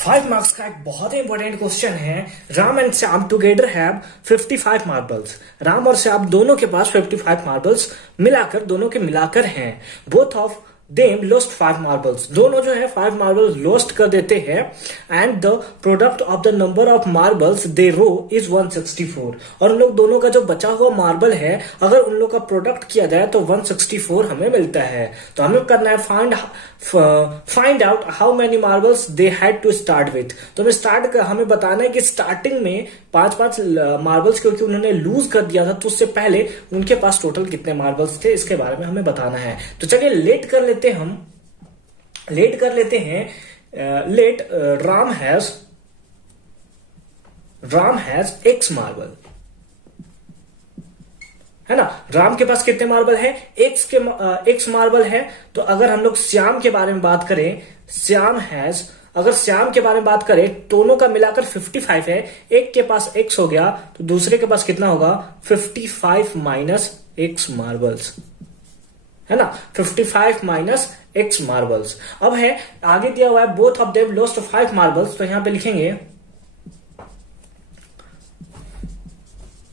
5 marks का एक बहुत ही इंपॉर्टेंट क्वेश्चन है। Ram and Shyam together have 55 marbles. Ram और श्याम दोनों के पास 55 मार्बल्स मिलाकर दोनों के मिलाकर हैं। Both of them lost 5 marbles. दोनों जो है 5 मार्बल्स लॉस्ट कर देते हैं and the product of the number of marbles they row is 164। और उन लोग दोनों का जो बचा हुआ मार्बल है अगर उन लोग का प्रोडक्ट किया जाए तो 164 हमें मिलता है। तो हमें करना है find out how many marbles they had to start with. तो हमें बताना है कि स्टार्टिंग में 5-5 मार्बल्स क्योंकि उन्होंने लूज कर दिया था तो उससे पहले उनके पास टोटल कितने मार्बल्स थे इसके बारे में हमें बताना है। तो चलिए लेट कर लेते हैं। Let Ram has x marble, है ना। राम के पास कितने मार्बल है? x मार्बल है। तो अगर हम लोग श्याम के बारे में बात करें, अगर श्याम के बारे में बात करें दोनों का मिलाकर 55 है। एक के पास x हो गया तो दूसरे के पास कितना होगा? 55 माइनस x मार्बल्स, है ना। 55 माइनस x मार्बल्स। अब है आगे दिया हुआ है both of them lost 5 marbles. तो यहां पे लिखेंगे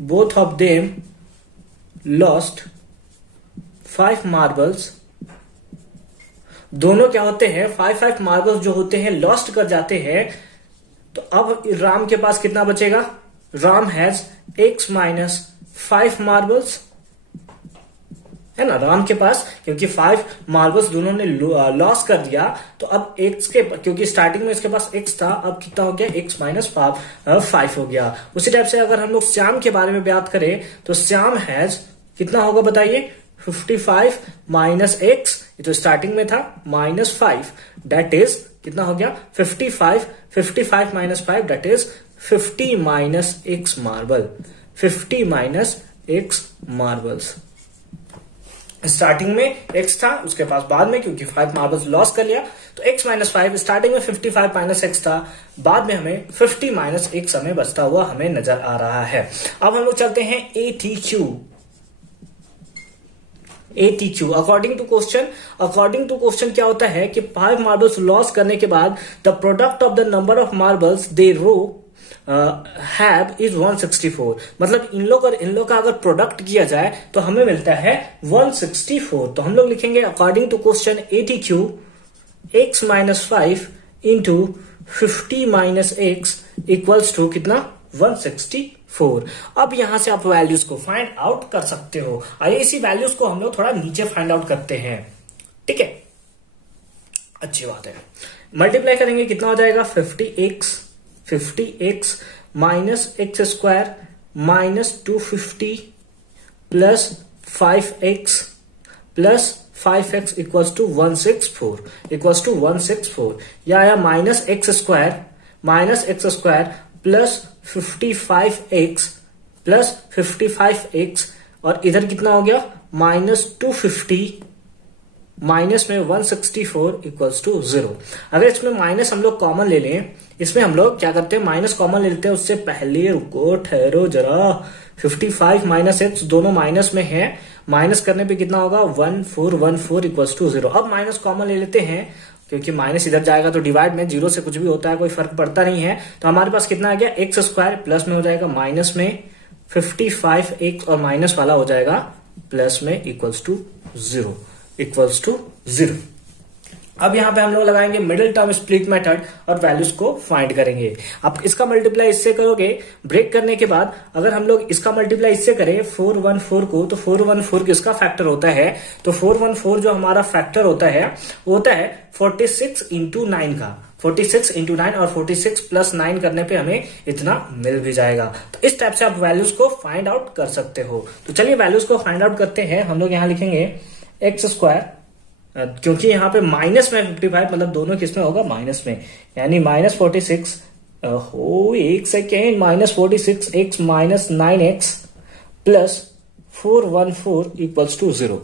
both of them lost 5 marbles. दोनों क्या होते हैं? 5 मार्बल्स जो होते हैं लॉस्ट कर जाते हैं। तो अब राम के पास कितना बचेगा? Ram has x minus 5 marbles, है ना। राम के पास क्योंकि 5 मार्बल्स दोनों ने लॉस कर दिया तो अब x के क्योंकि स्टार्टिंग में इसके पास x था अब कितना हो गया? x माइनस 5 हो गया। उसी टाइप से अगर हम लोग श्याम के बारे में बात करें तो श्याम हैज कितना होगा बताइए? 55 माइनस x, ये तो स्टार्टिंग में था, माइनस 5 डेट इज कितना हो गया? 55 minus 5 that is 50 minus x marble. 50 minus x marbles. Starting में x था उसके पास बाद में क्योंकि 5 मार्बल्स लॉस कर लिया तो x माइनस 5। स्टार्टिंग में 55 माइनस x था, बाद में हमें 50 माइनस x हमें बचता हुआ हमें नजर आ रहा है। अब हम लोग चलते हैं ATQ। अकॉर्डिंग टू क्वेश्चन क्या होता है कि 5 मार्बल्स लॉस करने के बाद the product of the number of marbles they row have is 164। मतलब इन लोग का अगर प्रोडक्ट किया जाए तो हमें मिलता है 164। तो हम लोग लिखेंगे according to question ATQ x minus 5 into 50 minus x equals to कितना? 164। अब यहां से आप वैल्यूज को फाइंड आउट कर सकते हो। आइए इसी वैल्यूज को हम लोग थोड़ा नीचे फाइंड आउट करते हैं, ठीक है। अच्छी बात है। मल्टीप्लाई करेंगे कितना हो जाएगा? 50x minus x square minus 250 plus 5x equals to 164 या आया minus x square plus 55x और इधर कितना हो गया? माइनस 250 माइनस में 164 इक्वल्स टू 0। अगर इसमें माइनस हम लोग कॉमन ले लें, इसमें हम लोग क्या करते हैं? माइनस कॉमन ले लेते हैं। उससे पहले रुको, ठहरो जरा। 55 माइनस x दोनों माइनस में है, माइनस करने पे कितना होगा? 1414 इक्वल्स टू 0। अब माइनस कॉमन ले लेते हैं क्योंकि माइनस इधर जाएगा तो डिवाइड में 0 से कुछ भी होता है, कोई फर्क पड़ता नहीं है। तो हमारे पास कितना आ गया? x स्क्वायर प्लस में हो जाएगा माइनस में 55x और माइनस वाला हो जाएगा प्लस में इक्वल्स टू 0। अब यहां पे हम लोग लगाएंगे मिडिल टर्म स्प्लिट मेथड और वैल्यूज को फाइंड करेंगे। अब इसका मल्टीप्लाई इससे करोगे, ब्रेक करने के बाद अगर हम लोग इसका मल्टीप्लाई इससे करें 414 को, तो 414 किसका फैक्टर होता है? तो 414 जो हमारा फैक्टर होता है वो होता है 46 इंटू 9 का। 46 इंटू 9 और 46 प्लस 9 करने पे हमें इतना मिल भी जाएगा। तो इस टाइप से आप वैल्यूज को फाइंड आउट कर सकते हो। तो चलिए वैल्यूज को फाइंड आउट करते हैं। हम लोग यहां लिखेंगे x स्क्वायर, क्योंकि यहाँ पे माइनस में 55 मतलब दोनों किसमें होगा? माइनस में, यानी माइनस 46 एक second minus 46x minus 9x plus 414 equals to 0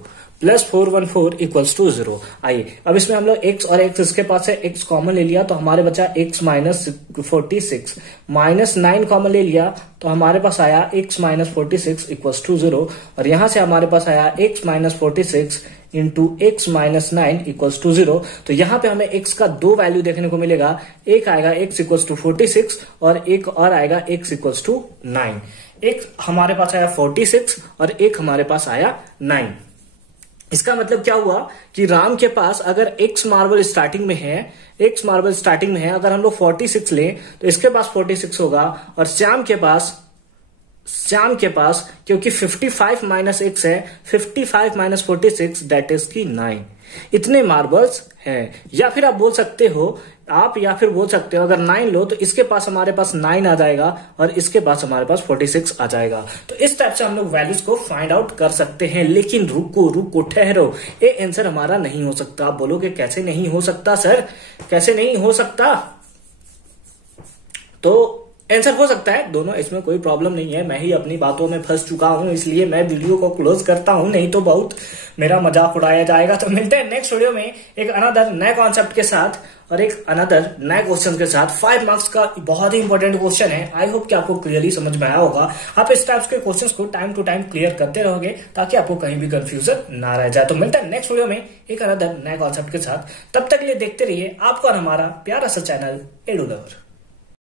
plus 414 equals to 0। आइए अब इसमें हम लोग x और x इसके पास है, x कॉमन ले लिया तो हमारे बचा x माइनस 46, माइनस 9 कॉमन ले लिया तो हमारे पास आया x माइनस 46 इक्वल्स टू 0, और यहां से हमारे पास आया x minus 46 into X minus 9 equals to 0। तो यहां पे हमें x का दो वैल्यू देखने को मिलेगा, एक आएगा x इक्वल्स टू 46 और एक और आएगा x इक्वल्स टू 9। एक हमारे पास आया 46 और एक हमारे पास आया 9। इसका मतलब क्या हुआ कि राम के पास अगर x मार्बल स्टार्टिंग में है, x मार्बल स्टार्टिंग में है, अगर हम लोग 46 लें तो इसके पास 46 होगा, और श्याम के पास क्योंकि 55 माइनस x है, 55 माइनस 46 दैट इज की 9। इतने मार्बल्स हैं। या फिर आप बोल सकते हो अगर 9 लो तो इसके पास हमारे पास 9 आ जाएगा और इसके पास हमारे पास 46 आ जाएगा। तो इस टाइप से हम लोग वैल्यूज को फाइंड आउट कर सकते हैं। लेकिन रुको ठहरो, ये आंसर हमारा नहीं हो सकता। आप बोलोगे कैसे नहीं हो सकता सर, कैसे नहीं हो सकता? तो आंसर हो सकता है दोनों, इसमें कोई प्रॉब्लम नहीं है। मैं ही अपनी बातों में फंस चुका हूं, इसलिए मैं वीडियो को क्लोज करता हूं, नहीं तो बहुत मेरा मजाक उड़ाया जाएगा। तो मिलते हैं नेक्स्ट वीडियो में एक अनदर नए कॉन्सेप्ट के साथ और एक अनदर नए क्वेश्चन के साथ। 5 मार्क्स का बहुत ही इंपॉर्टेंट क्वेश्चन है। आई होप कि आपको क्लियरली समझ में आया होगा। आप इस टाइप के क्वेश्चंस को टाइम टू टाइम क्लियर करते रहोगे ताकि आपको कहीं भी कंफ्यूजन ना रह जाए। तो मिलते हैं नेक्स्ट वीडियो में एक अनदर नए कॉन्सेप्ट के साथ। तब तक के लिए देखते रहिए आपका और हमारा प्यारा सा चैनल एडू लवर।